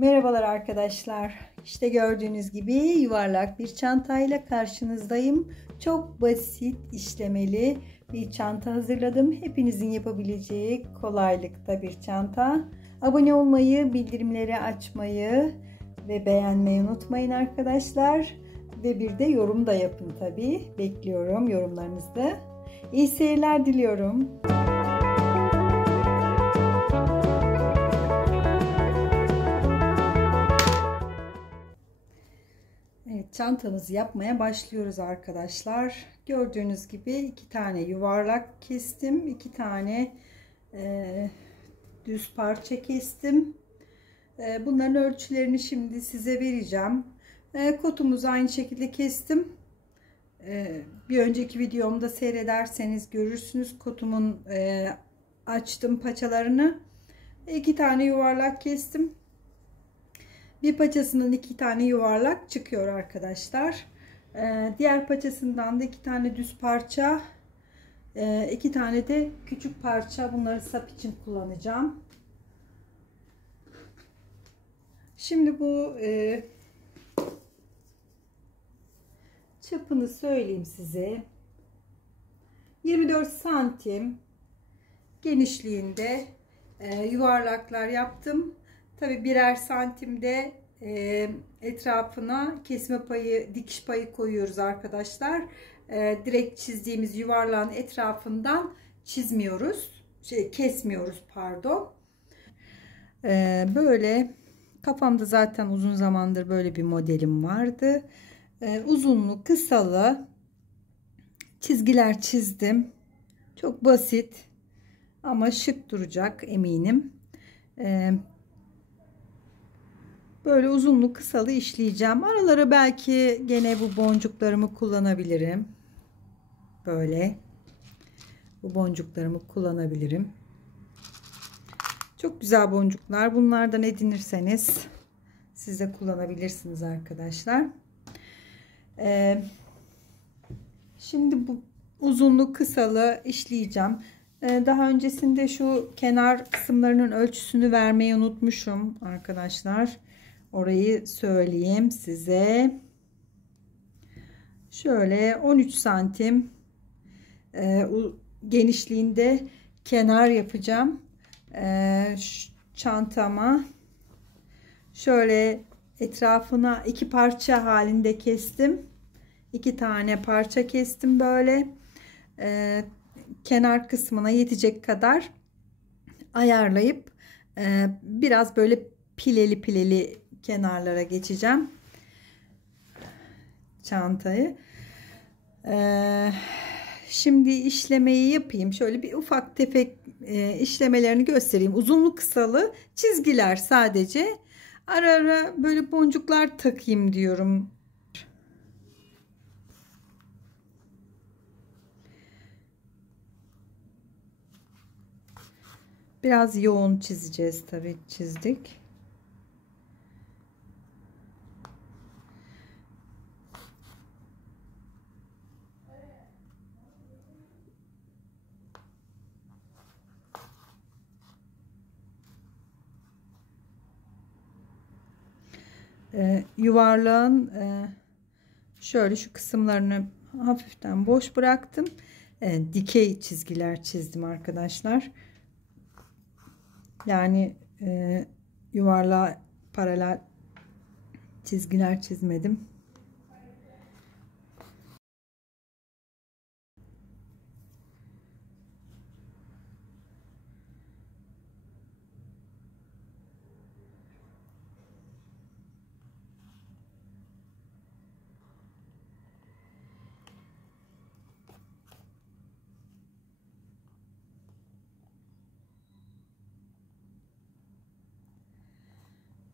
Merhabalar arkadaşlar. İşte gördüğünüz gibi yuvarlak bir çantayla karşınızdayım. Çok basit işlemeli bir çanta hazırladım. Hepinizin yapabileceği kolaylıkta bir çanta. Abone olmayı, bildirimleri açmayı ve beğenmeyi unutmayın arkadaşlar. Ve bir de yorum da yapın tabii. Bekliyorum yorumlarınızı. İyi seyirler diliyorum. Evet, çantamızı yapmaya başlıyoruz arkadaşlar. Gördüğünüz gibi 2 tane yuvarlak kestim. 2 tane düz parça kestim. Bunların ölçülerini şimdi size vereceğim. Kotumuzu aynı şekilde kestim. Bir önceki videomda seyrederseniz görürsünüz. Kotumun açtım paçalarını. 2 tane yuvarlak kestim. Bir paçasından 2 tane yuvarlak çıkıyor arkadaşlar. Diğer paçasından da 2 tane düz parça, 2 tane de küçük parça. Bunları sap için kullanacağım. Şimdi bu çapını söyleyeyim size. 24 santim genişliğinde yuvarlaklar yaptım. Tabi birer santimde etrafına kesme payı, dikiş payı koyuyoruz arkadaşlar. Direkt çizdiğimiz yuvarlağın etrafından çizmiyoruz. Kesmiyoruz pardon. Böyle kafamda zaten uzun zamandır böyle bir modelim vardı. Uzunlu, kısalı çizgiler çizdim. Çok basit ama şık duracak eminim. Böyle uzunlu kısalı işleyeceğim. Aralara belki gene bu boncuklarımı kullanabilirim. Böyle bu boncuklarımı kullanabilirim. Çok güzel boncuklar. Bunlardan edinirseniz siz de kullanabilirsiniz arkadaşlar. Şimdi bu uzunlu kısalı işleyeceğim. Daha öncesinde şu kenar kısımlarının ölçüsünü vermeyi unutmuşum arkadaşlar. Orayı söyleyeyim size. Şöyle 13 santim genişliğinde kenar yapacağım. Çantama şöyle etrafına 2 parça halinde kestim. 2 tane parça kestim böyle. Kenar kısmına yetecek kadar ayarlayıp biraz böyle pileli kenarlara geçeceğim çantayı. Şimdi işlemeyi yapayım. Şöyle bir ufak tefek işlemelerini göstereyim. Uzunlu kısalı çizgiler sadece. Ara ara böyle boncuklar takayım diyorum. Biraz yoğun çizeceğiz tabii, çizdik. Yuvarlağın şöyle şu kısımlarını hafiften boş bıraktım. Dikey çizgiler çizdim arkadaşlar. Yani yuvarlağa paralel çizgiler çizmedim.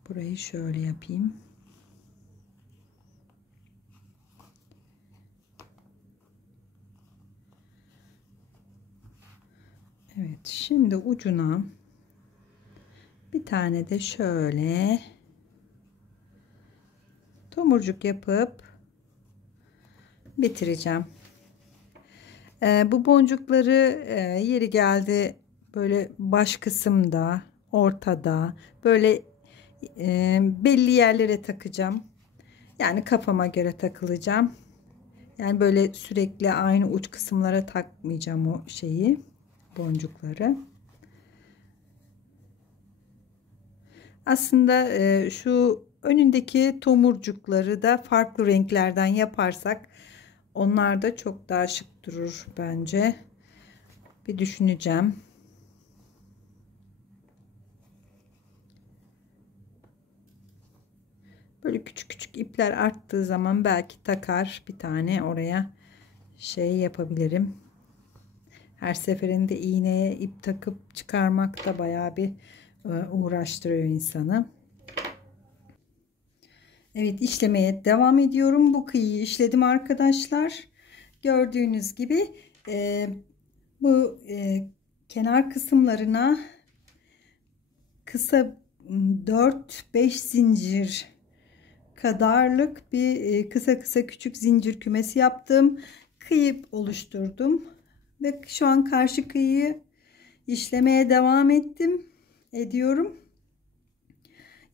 Burayı şöyle yapayım. Evet, şimdi ucuna bir tane de şöyle tomurcuk yapıp bitireceğim. Bu boncukları yeri geldi böyle baş kısımda, ortada, böyle Belli yerlere takacağım. Yani kafama göre takılacağım. Yani böyle sürekli aynı uç kısımlara takmayacağım o şeyi, boncukları. Aslında şu önündeki tomurcukları da farklı renklerden yaparsak onlar da çok daha şık durur bence. Bir düşüneceğim. Böyle küçük küçük ipler arttığı zaman belki takar bir tane oraya şey yapabilirim. Her seferinde iğneye ip takıp çıkarmak da bayağı bir uğraştırıyor insanı. Evet, işlemeye devam ediyorum. Bu kıyıyı işledim arkadaşlar. Gördüğünüz gibi bu kenar kısımlarına kısa 4-5 zincir kadarlık bir kısa kısa küçük zincir kümesi yaptım. Kıyı oluşturdum ve şu an karşı kıyıyı işlemeye devam ediyorum.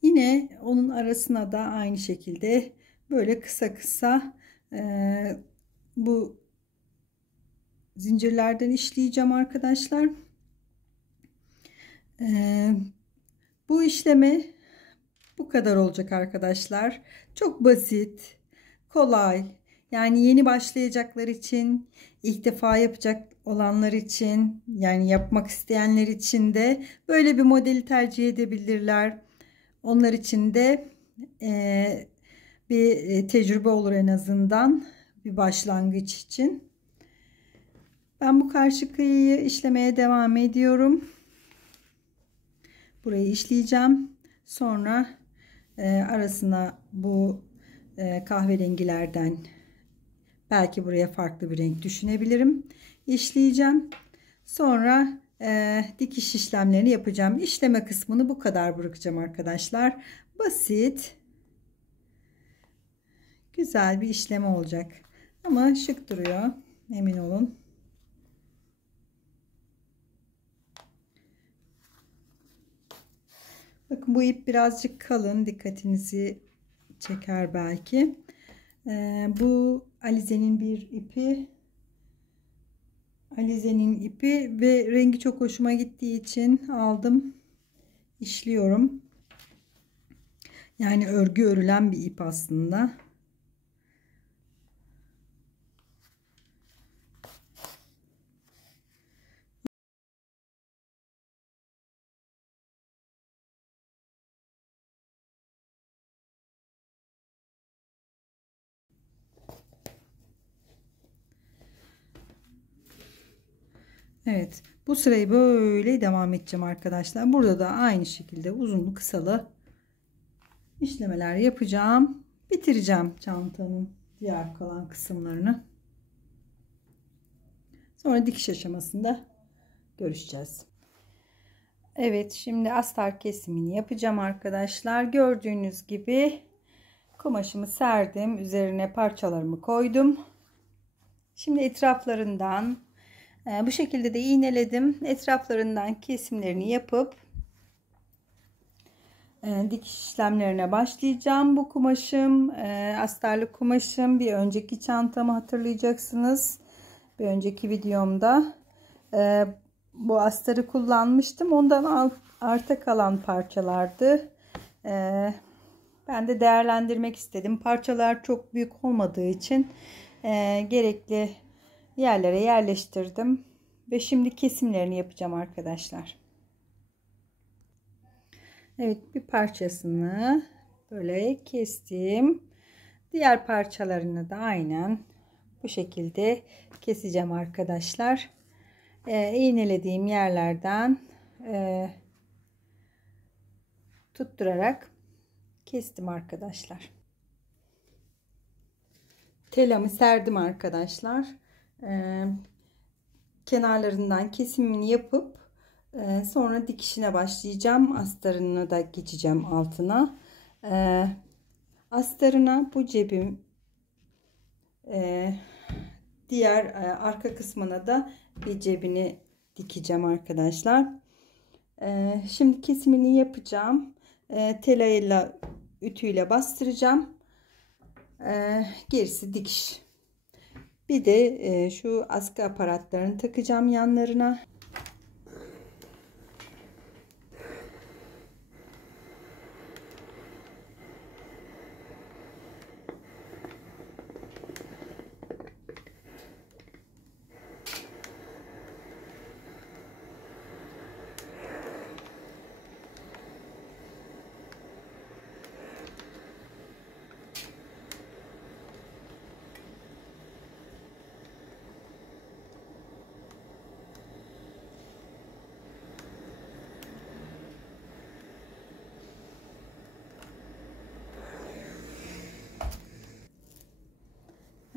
Yine onun arasına da aynı şekilde böyle kısa kısa bu zincirlerden işleyeceğim arkadaşlar. Bu işleme bu kadar olacak arkadaşlar. Çok basit, kolay. Yani yeni başlayacaklar için, ilk defa yapacak olanlar için, yani yapmak isteyenler için de böyle bir modeli tercih edebilirler. Onlar için de bir tecrübe olur en azından, bir başlangıç için. Ben bu karşı kıyıyı işlemeye devam ediyorum. Burayı işleyeceğim. Sonra arasına bu kahverengilerden belki buraya farklı bir renk düşünebilirim. İşleyeceğim. Sonra dikiş işlemlerini yapacağım. İşleme kısmını bu kadar bırakacağım arkadaşlar. Basit, güzel bir işlem olacak. Ama şık duruyor. Emin olun. Bakın bu ip birazcık kalın. Dikkatinizi çeker belki. Bu Alize'nin bir ipi. Alize'nin ipi ve rengi çok hoşuma gittiği için aldım. İşliyorum. Yani örgü örülen bir ip aslında. Evet, bu sırayı böyle devam edeceğim arkadaşlar. Burada da aynı şekilde uzunlu kısalı işlemeler yapacağım. Bitireceğim çantanın diğer kalan kısımlarını. Sonra dikiş aşamasında görüşeceğiz. Evet, şimdi astar kesimini yapacağım arkadaşlar. Gördüğünüz gibi kumaşımı serdim. Üzerine parçalarımı koydum. Şimdi etraflarından bu şekilde de iğneledim. Etraflarından kesimlerini yapıp dikiş işlemlerine başlayacağım. Bu kumaşım astarlı kumaşım. Bir önceki çantamı hatırlayacaksınız. Bir önceki videomda bu astarı kullanmıştım. Ondan arta kalan parçalardı. Ben de değerlendirmek istedim. Parçalar çok büyük olmadığı için gerekli yerlere yerleştirdim. Ve şimdi kesimlerini yapacağım arkadaşlar. Evet, bir parçasını böyle kestim. Diğer parçalarını da aynen bu şekilde keseceğim arkadaşlar. İğnelediğim yerlerden tutturarak kestim arkadaşlar. Telamı serdim arkadaşlar. Kenarlarından kesimini yapıp sonra dikişine başlayacağım. Astarını da geçeceğim altına. Astarına bu cebim, diğer arka kısmına da bir cebini dikeceğim arkadaşlar. Şimdi kesimini yapacağım. telayla ütüyle bastıracağım. Gerisi dikiş. Bir de şu askı aparatlarını takacağım yanlarına.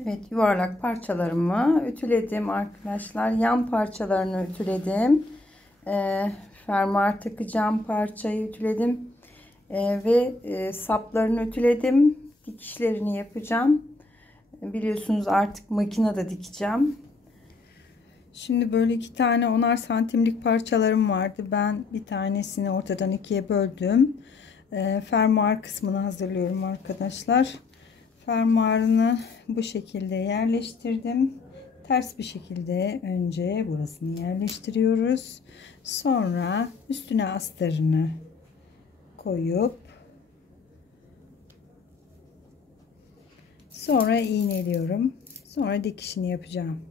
Evet, yuvarlak parçalarımı ütüledim arkadaşlar. Yan parçalarını ütüledim. Fermuar takacağım parçayı ütüledim. Ve saplarını ütüledim. Dikişlerini yapacağım. Biliyorsunuz artık makinede dikeceğim. Şimdi böyle 2 tane 10'ar santimlik parçalarım vardı. Ben bir tanesini ortadan ikiye böldüm. Fermuar kısmını hazırlıyorum arkadaşlar. Fermuarını bu şekilde yerleştirdim. Ters bir şekilde önce burasını yerleştiriyoruz. Sonra üstüne astarını koyup sonra iğneliyorum. Sonra dikişini yapacağım.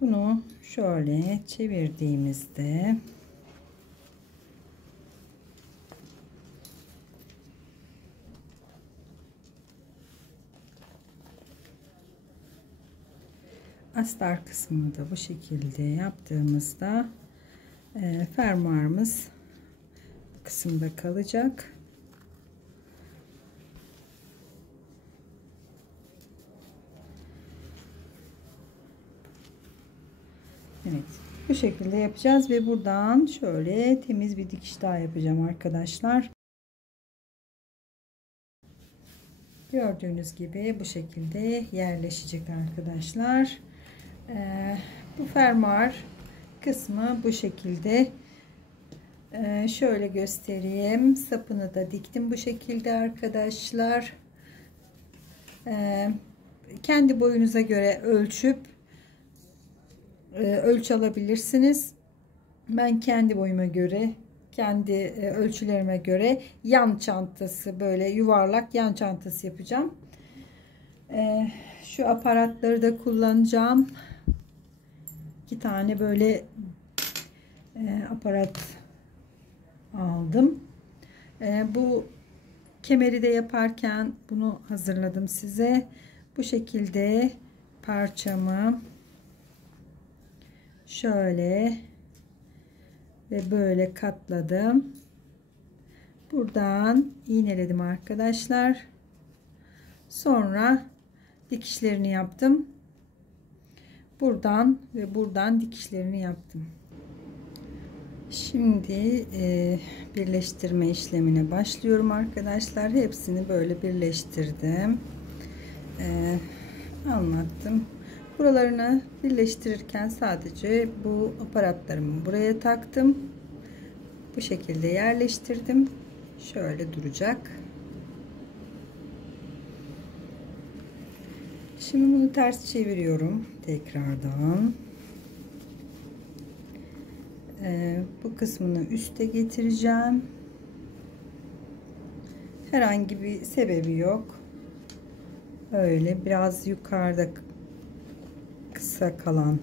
Bunu şöyle çevirdiğimizde astar kısmını da bu şekilde yaptığımızda fermuarımız bu kısımda kalacak. Evet, bu şekilde yapacağız ve buradan şöyle temiz bir dikiş daha yapacağım arkadaşlar. Gördüğünüz gibi bu şekilde yerleşecek arkadaşlar. Bu fermuar kısmı bu şekilde. Şöyle göstereyim. Sapını da diktim bu şekilde arkadaşlar. Kendi boyunuza göre ölçüp ölçü alabilirsiniz. Ben kendi boyuma göre, kendi ölçülerime göre yan çantası, böyle yuvarlak yan çantası yapacağım. Şu aparatları da kullanacağım. 2 tane böyle aparat aldım. Bu kemeri de yaparken bunu hazırladım size. Bu şekilde parçamı şöyle ve böyle katladım. Buradan iğneledim arkadaşlar. Sonra dikişlerini yaptım. Buradan ve buradan dikişlerini yaptım. Şimdi birleştirme işlemine başlıyorum arkadaşlar. Hepsini böyle birleştirdim. Anlattım. Buralarını birleştirirken sadece bu aparatlarımı buraya taktım. Bu şekilde yerleştirdim. Şöyle duracak. Şimdi bunu ters çeviriyorum tekrardan. Bu kısmını üste getireceğim. Herhangi bir sebebi yok. Öyle biraz yukarıda kısa kalan,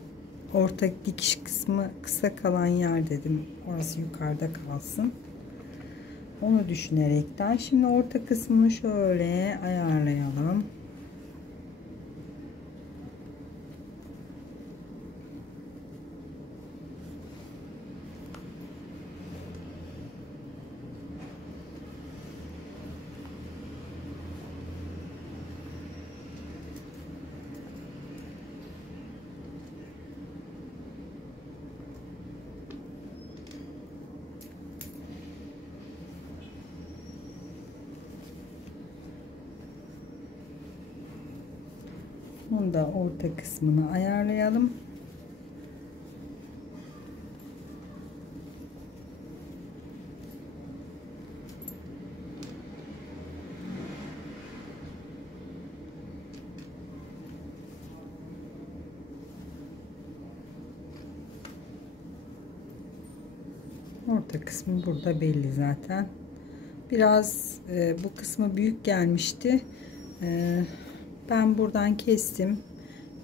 orta dikiş kısmı kısa kalan yer dedim. Orası yukarıda kalsın. Onu düşünerekten şimdi orta kısmını şöyle ayarlayalım. Bunu da orta kısmını ayarlayalım. Orta kısmı burada belli zaten. Biraz bu kısmı büyük gelmişti. Ben buradan kestim.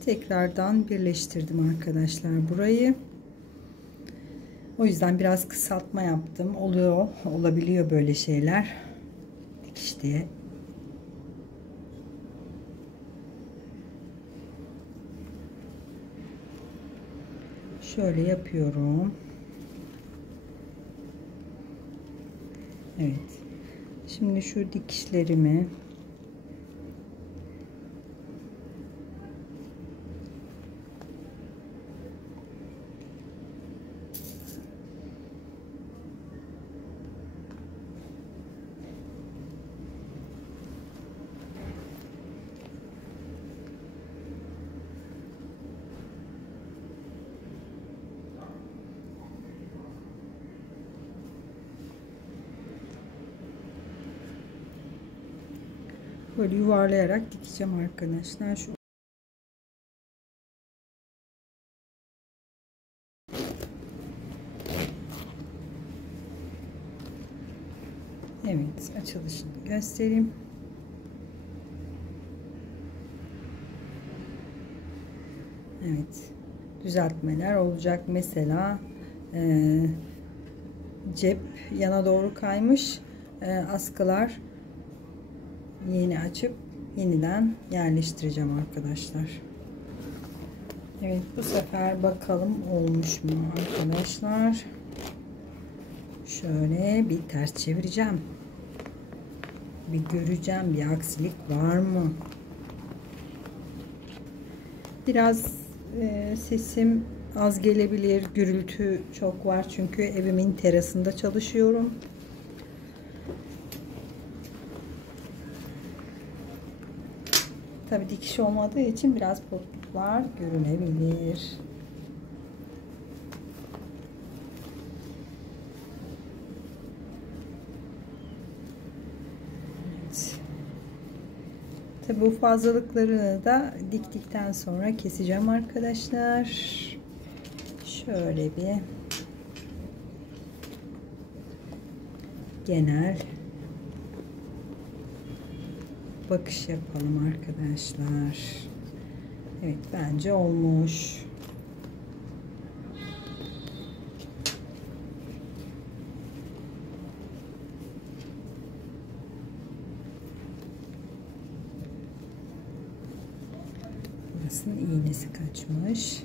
Tekrardan birleştirdim arkadaşlar burayı. O yüzden biraz kısaltma yaptım. Olabiliyor böyle şeyler. Dikiş diye. Şöyle yapıyorum. Evet. Şimdi şu dikişlerimi böyle yuvarlayarak dikeceğim arkadaşlar. Evet, açılışını göstereyim. Evet, düzeltmeler olacak. Mesela cep yana doğru kaymış, askılar yeni açıp yeniden yerleştireceğim arkadaşlar. Evet, bu sefer bakalım olmuş mu arkadaşlar. Şöyle bir ters çevireceğim. Bir göreceğim, bir aksilik var mı? Biraz sesim az gelebilir. Gürültü çok var çünkü evimin terasında çalışıyorum. Tabii dikiş olmadığı için biraz bozukluklar görünebilir. Evet. Tabii bu fazlalıklarını da diktikten sonra keseceğim arkadaşlar. Şöyle bir genel bakış yapalım arkadaşlar. Evet, bence olmuş. Burasının iğnesi kaçmış.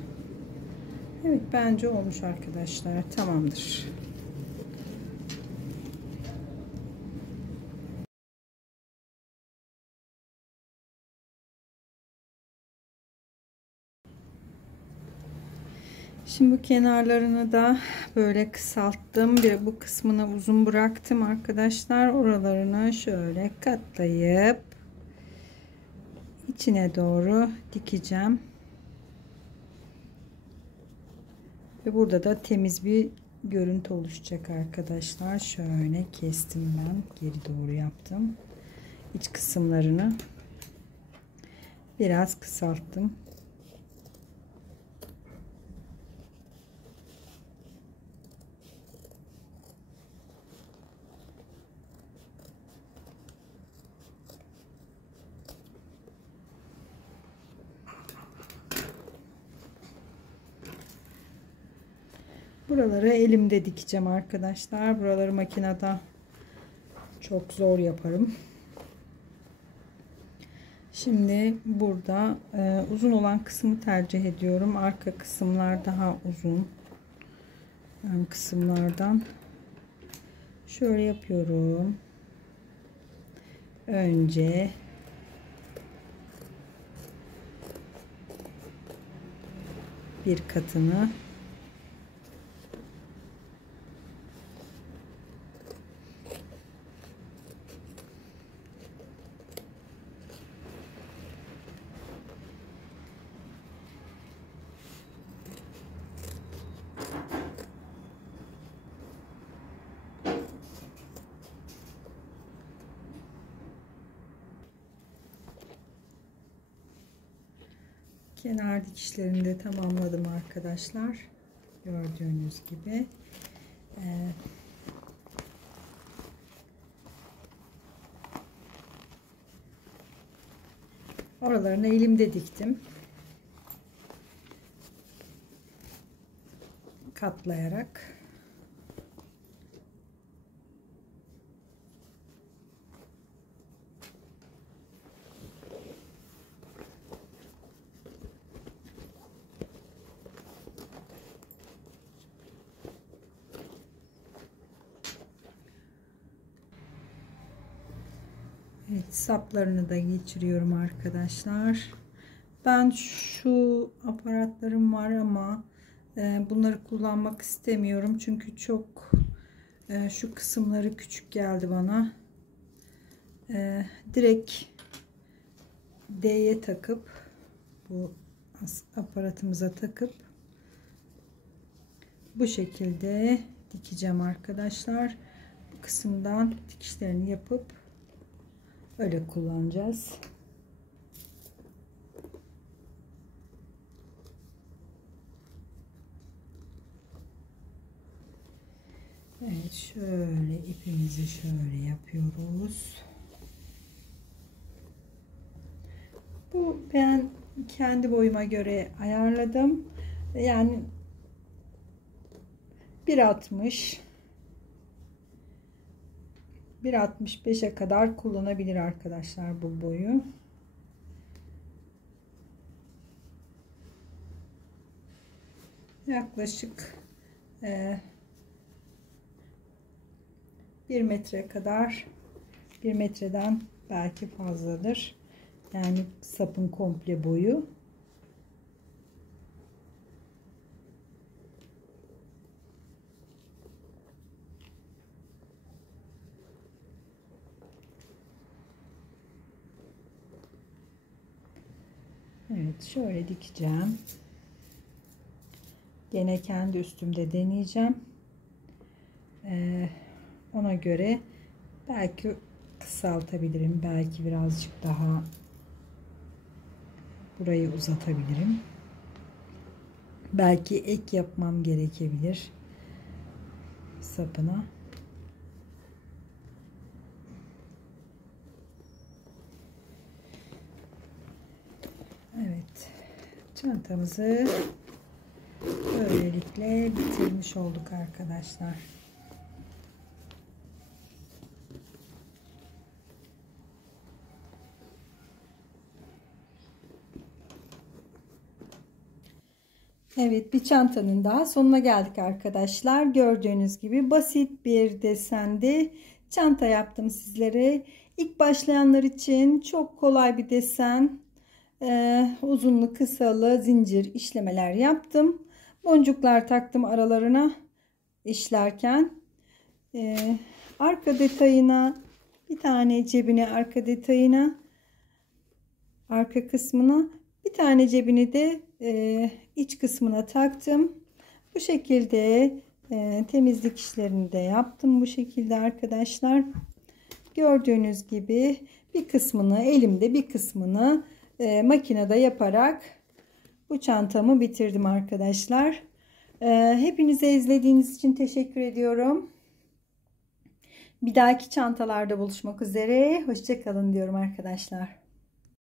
Evet, bence olmuş arkadaşlar. Tamamdır. Şimdi bu kenarlarını da böyle kısalttım. Bir bu kısmını uzun bıraktım arkadaşlar. Oralarını şöyle katlayıp içine doğru dikeceğim. Ve burada da temiz bir görüntü oluşacak arkadaşlar. Şöyle kestim ben. Geri doğru yaptım. İç kısımlarını biraz kısalttım. Buraları elimde dikeceğim arkadaşlar. Buraları makinede çok zor yaparım. Şimdi burada uzun olan kısmı tercih ediyorum. Arka kısımlar daha uzun. Ön kısımlardan şöyle yapıyorum. Önce bir katını Kenar dikişlerini de tamamladım arkadaşlar. Gördüğünüz gibi. Oralarını elimde diktim. Katlayarak. Evet, saplarını da geçiriyorum arkadaşlar. Ben şu aparatlarım var ama bunları kullanmak istemiyorum. Çünkü çok şu kısımları küçük geldi bana. Direkt D'ye takıp bu aparatımıza takıp bu şekilde dikeceğim arkadaşlar. Bu kısımdan dikişlerini yapıp öyle kullanacağız. Evet, şöyle ipimizi şöyle yapıyoruz. Bu ben kendi boyuma göre ayarladım. Yani 1.60 1.65'e kadar kullanabilir arkadaşlar bu boyu. Yaklaşık 1 metre kadar, 1 metreden belki fazladır. Yani sapın komple boyu. Evet, şöyle dikeceğim. Gene kendi üstümde deneyeceğim. Ona göre belki kısaltabilirim. Belki birazcık daha burayı uzatabilirim. Belki ek yapmam gerekebilir sapına. Evet, çantamızı böylelikle bitirmiş olduk arkadaşlar. Evet, bir çantanın daha sonuna geldik arkadaşlar. Gördüğünüz gibi basit bir desende çanta yaptım sizlere. İlk başlayanlar için çok kolay bir desen. Uzunlu kısalı zincir işlemeler yaptım. Boncuklar taktım aralarına işlerken. Arka detayına bir tane cebine, arka detayına, arka kısmına bir tane cebini de iç kısmına taktım. Bu şekilde temizlik işlerini de yaptım. Bu şekilde arkadaşlar. Gördüğünüz gibi bir kısmını elimde, bir kısmını makinede yaparak bu çantamı bitirdim arkadaşlar. Hepinize izlediğiniz için teşekkür ediyorum. Bir dahaki çantalarda buluşmak üzere. Hoşça kalın diyorum arkadaşlar.